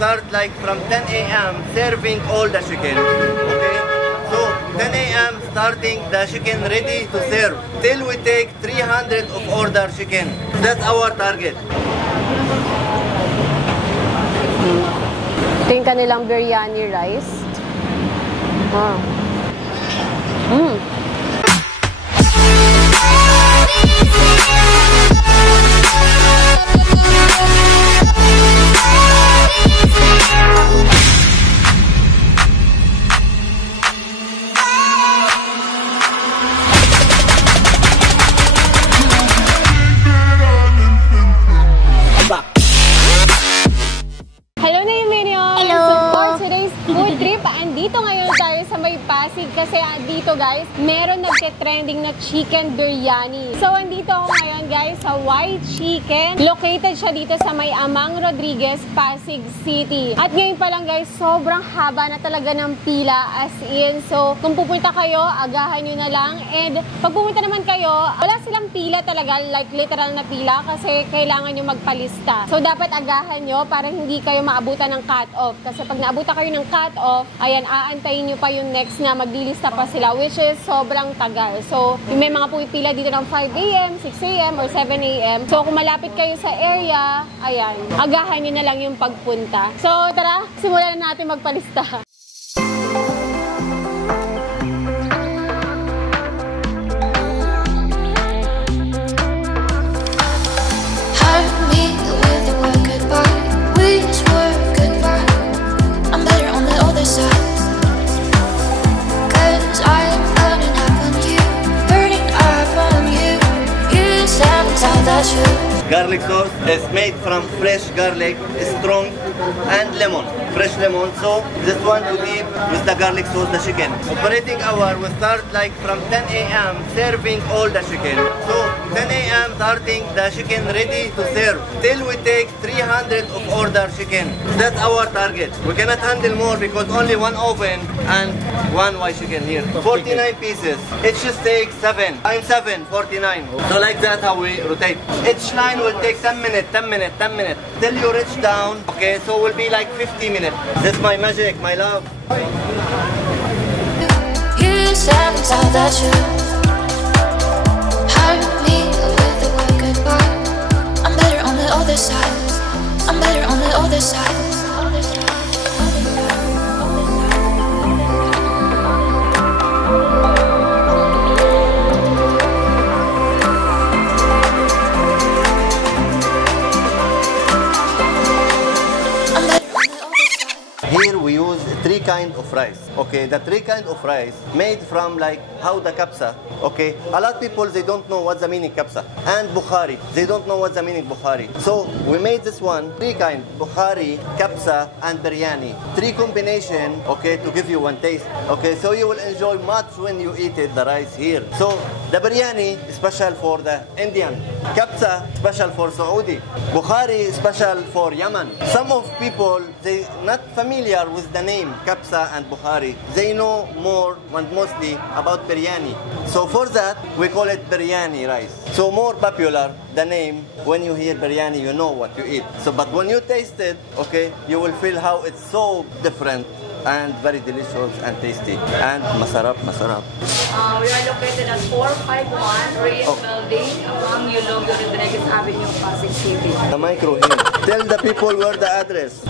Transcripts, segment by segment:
start like from 10 a.m. serving all the chicken. Okay? So 10 a.m. starting the chicken ready to serve till we take 300 of order chicken. That's our target. Ito yung kanilang biryani rice. Dito ngayon tayo sa may Pasig kasi dito guys, meron nagte-trending na chicken biryani. So andito ako ngayon guys sa White Chicken. Located siya dito sa may Amang Rodriguez, Pasig City. At ngayon pa lang guys, sobrang haba na talaga ng pila as in. So kung pupunta kayo, agahan nyo na lang. And pag pupunta naman kayo, wala silang pila talaga, like literal na pila kasi kailangan nyo magpalista. So dapat agahan nyo para hindi kayo maabutan ng cut-off. Kasi pag naabutan kayo ng cut-off, ayan, aantayin nyo pa yung next na maglilista pa sila, which is sobrang tagal. So, may mga pumipila dito ng 5 a.m., 6 a.m., or 7 a.m. So, kung malapit kayo sa area, ayan, agahan nyo na lang yung pagpunta. So, tara, simulan na natin magpalista. Garlic sauce is made from fresh garlic, strong, and lemon. Fresh lemon. So this one to dip with the garlic sauce, the chicken. Operating hour will start like from 10 a.m. serving all the chicken. So 10 a.m. starting the chicken ready to serve till we take 300 of order chicken. That's our target. We cannot handle more because only one oven and one white chicken here. 49 pieces. Each steak 7 times 7, 49. So like that how we rotate. Each line will take 10 minutes, 10 minutes, 10 minutes till you reach down. Okay, so will be like 50 minutes. That's my magic, my love. You said that you hurt me with the word goodbye. I'm better on the other side. I'm better on the other side. Here we use 3 kinds of rice. Okay, the 3 kinds of rice made from like how the kapsa. Okay, a lot of people they don't know what's the meaning kapsa and Bukhari. They don't know what's the meaning Bukhari. So we made this one 3 kinds: Bukhari, kapsa, and biryani. 3 combination. Okay, to give you one taste. Okay, so you will enjoy much when you eat it the rice here. So the biryani is special for the Indian. Kapsa special for Saudi. Bukhari special for Yemen. Some of people they not familiar with the name kapsa and Bukhari. They know more and mostly about biryani. So for that we call it biryani rice. So more popular the name. When you hear biryani, you know what you eat. So but when you taste it, okay, you will feel how it's so different and very delicious and tasty and masarap. We are located at 451 Reyes Building, Amang Rodriguez Avenue, Pasig City. The micro here. Tell the people where the address.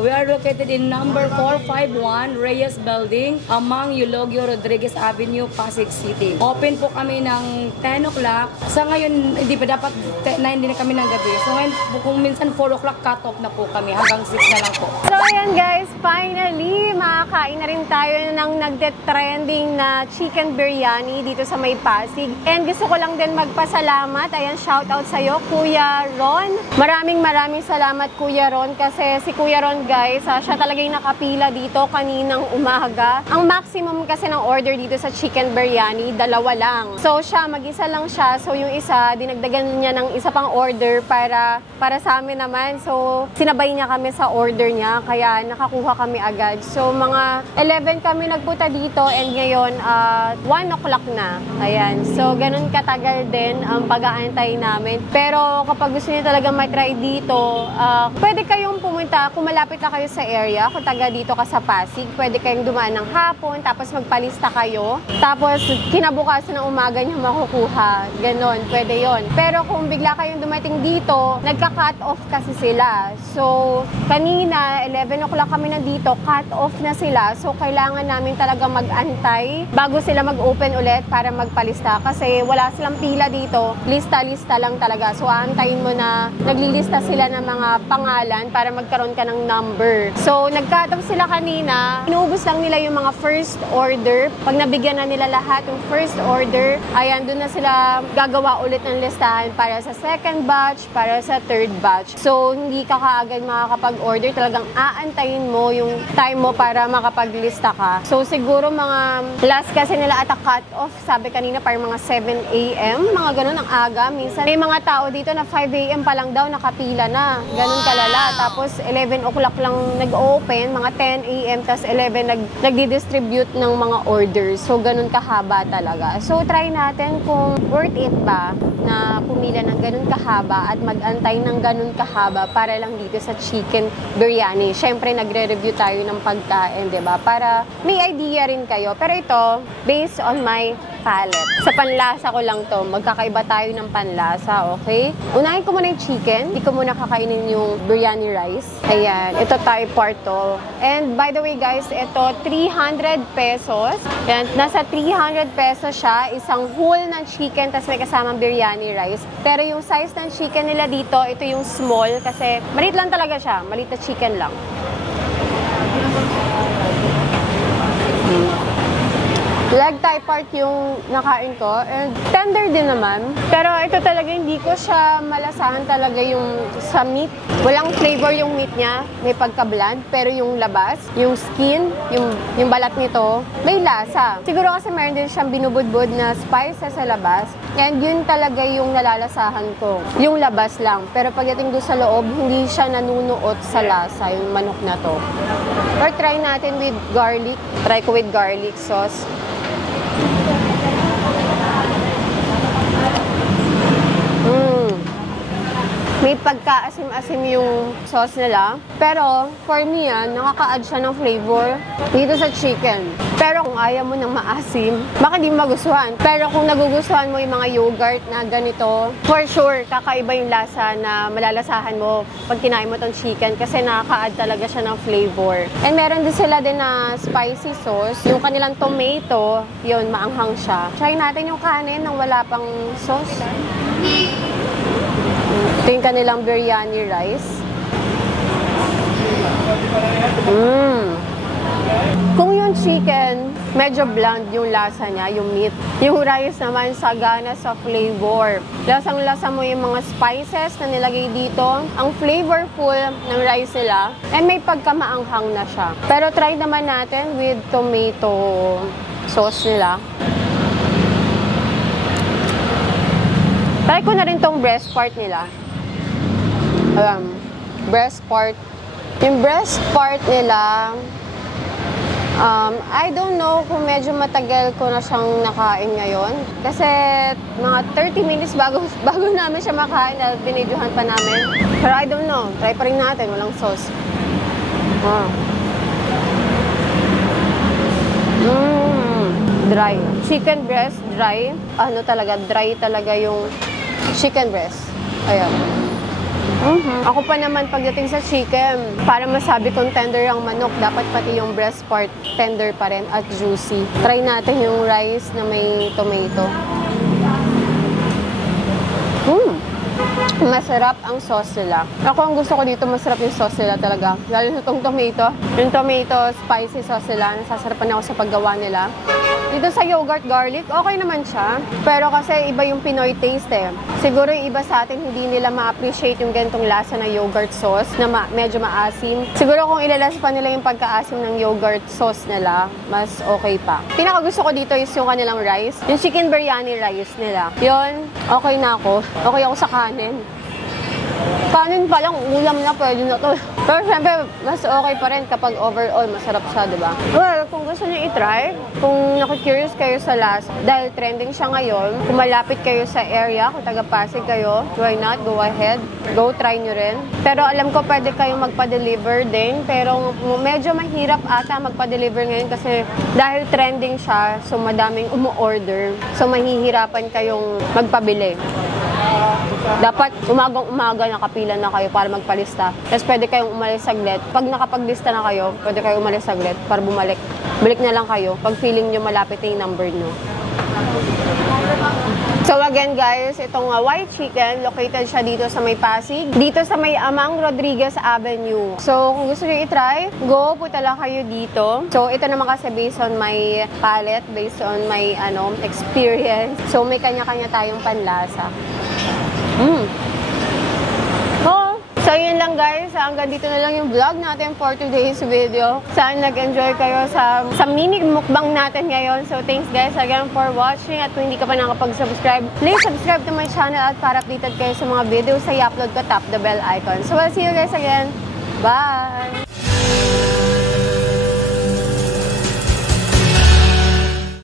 We are located in number 451 Reyes Building, Amang Rodriguez Avenue, Pasig City. Open po kami ng 10 o'clock. Sa ngayon, hindi pa dapat 9 din na kami ng gabi. So ngayon, kung minsan 4 o'clock cut-off na po kami, hanggang 6 na lang po. So ayan guys, finally, makakain na rin tayo ng nagde-trending na chicken biryani dito sa may Pasig. And gusto ko lang din magpasalamat. Ayan, shoutout sa'yo, Kuya Ron. Maraming salamat, Kuya Ron, kasi si Kuya Ron guys, siya talaga yung nakapila dito kaninang umaga. Ang maximum kasi ng order dito sa chicken biryani, 2 lang. So siya, mag-isa lang siya. So yung isa, dinagdagan niya ng isa pang order para sa amin naman. So sinabay niya kami sa order niya, kaya nakakuha kami agad. So So, mga 11 kami nagpunta dito and ngayon, 1 o'clock na. Ayan. So, ganun katagal din ang pag-aantay namin. Pero kapag gusto niyo talaga matry dito, pwede kayong pumunta, kung malapit na kayo sa area, kung taga dito ka sa Pasig, pwede kayong dumaan ng hapon, tapos magpalista kayo. Tapos, kinabukasan ng umaga niyo makukuha. Ganon, pwede yon. Pero kung bigla kayong dumating dito, nagka-cut off kasi sila. So, kanina, 11 o'clock kami nandito, cut off na sila. So, kailangan namin talaga mag-antay bago sila mag-open ulit para magpalista. Kasi wala silang pila dito. Lista-lista lang talaga. So, aantayin mo na naglilista sila ng mga pangalan para magkaroon ka ng number. So, nag-cut off sila kanina. Inuubos lang nila yung mga first order. Pag nabigyan na nila lahat yung first order, ayan, doon na sila gagawa ulit ng listahan para sa second batch, para sa third batch. So, hindi ka kaagad makakapag-order. Talagang aantayin mo yung time mo para makapaglista ka. So, siguro mga last kasi nila at a cut-off, sabi kanina parang mga 7 a.m. Mga ganun ang aga. Minsan may mga tao dito na 5 a.m. pa lang daw nakapila na. Ganun kalala. Tapos 11 o'clock lang nag-open, mga 10 a.m. Tapos 11 nagdi-distribute ng mga orders. So, ganun kahaba talaga. So, try natin kung worth it ba na pumila ng ganun kahaba at mag-antay ng ganun kahaba para lang dito sa chicken biryani. Siyempre, nagre-review tayo ng pagkain, di ba? Para may idea rin kayo. Pero ito, based on my palate. Sa panlasa ko lang to. Magkakaiba tayo ng panlasa, okay? Unahin ko muna yung chicken. Hindi ko muna kakainin yung biryani rice. Ayan. Ito Thai part to. And by the way, guys, ito 300 pesos. Ayan. Nasa 300 pesos siya. Isang whole ng chicken, tas may kasamang biryani rice. Pero yung size ng chicken nila dito, ito yung small kasi maliit lang talaga siya. Maliit na chicken lang. Leg Thai part yung nakain ko. And tender din naman. Pero ito talaga, hindi ko siya malasahan talaga yung sa meat. Walang flavor yung meat niya. May pagka-bland. Pero yung labas, yung skin, yung balat nito, may lasa. Siguro kasi meron din siyang binubudbud na spices sa labas. And yun talaga yung nalalasahan ko. Yung labas lang. Pero pagdating doon sa loob, hindi siya nanunuot sa lasa, yung manok na to. Or try natin with garlic. Try ko with garlic sauce. May pagka-asim-asim yung sauce nila. Pero, for me, nakaka-add siya ng flavor dito sa chicken. Pero kung ayaw mo ng maasim, baka di magustuhan. Pero kung nagugustuhan mo yung mga yogurt na ganito, for sure, kakaiba yung lasa na malalasahan mo pag kinain mo tong chicken kasi nakaka-add talaga siya ng flavor. And meron din sila din na spicy sauce. Yung kanilang tomato, yun, maanghang siya. Try natin yung kanin nang wala pang sauce. Ito yung kanilang biryani rice. Kung yung chicken, medyo bland yung lasa niya, yung meat. Yung rice naman, sagana sa flavor. Lasang-lasa mo yung mga spices na nilagay dito. Ang flavorful ng rice nila. And may pagkamaanghang na siya. Pero try naman natin with tomato sauce nila. Try ko na rin tong breast part nila. Breast part. Yung breast part nila, I don't know kung medyo matagal ko na siyang nakain ngayon. Kasi mga 30 minutes bago namin siya makain na binidyohan pa namin. Pero I don't know. Try pa rin natin. Walang sauce. Dry. Chicken breast, dry. Ano talaga, dry talaga yung chicken breast. Ayan. Ako pa naman pagdating sa chicken, para masabi kong tender ang manok, dapat pati yung breast part tender pa rin at juicy. Try natin yung rice na may tomato. Masarap ang sauce nila. Ako ang gusto ko dito, masarap yung sauce nila talaga. Lalo sa itong tomato. Yung tomato spicy sauce nila, nasasarapan ako sa paggawa nila. Dito sa yogurt garlic, okay naman siya. Pero kasi iba yung Pinoy taste eh. Siguro yung iba sa atin, hindi nila ma-appreciate yung ganitong lasa na yogurt sauce na medyo maasim. Siguro kung ilalas pa nila yung pagkaasim ng yogurt sauce nila, mas okay pa. Pinaka gusto ko dito is yung kanilang rice. Yung chicken biryani rice nila. Yun, okay na ako. Okay ako sa kanin. Kanin pa lang, ulam na, pwede na to. Pero syempre, mas okay pa rin kapag overall masarap siya, di ba? Well, kung gusto niyo i-try, kung naku-curious kayo sa lasa, dahil trending siya ngayon, kung malapit kayo sa area, kung taga-Pasig kayo, why not? Go ahead. Go try nyo rin. Pero alam ko pwede kayong magpa-deliver din, pero medyo mahirap ata magpa-deliver ngayon kasi dahil trending siya, so madaming umu-order. So mahihirapan kayong magpabili. Dapat umagang-umaga nakapila na kayo para magpalista. Tapos pwede kayong umalis saglit. Pag nakapaglista na kayo, pwede kayong umalis saglit para bumalik. Balik na lang kayo pag feeling nyo malapit na yung number nyo. So again guys, itong white chicken, located siya dito sa may Pasig, dito sa may Amang Rodriguez Avenue. So kung gusto nyo i-try, go, punta lang kayo dito. So ito naman kasi based on my palate, based on my experience. So may kanya-kanya tayong panlasa. So yun lang guys, hanggang dito na lang yung vlog natin for today's video. Sana nag-enjoy kayo sa mini mukbang natin ngayon. So thanks guys again for watching, at kung hindi ka pa nakapag-subscribe, please subscribe to my channel at para updated kayo sa mga videos sa i-upload ko, tap the bell icon. So I'll see you guys again. Bye!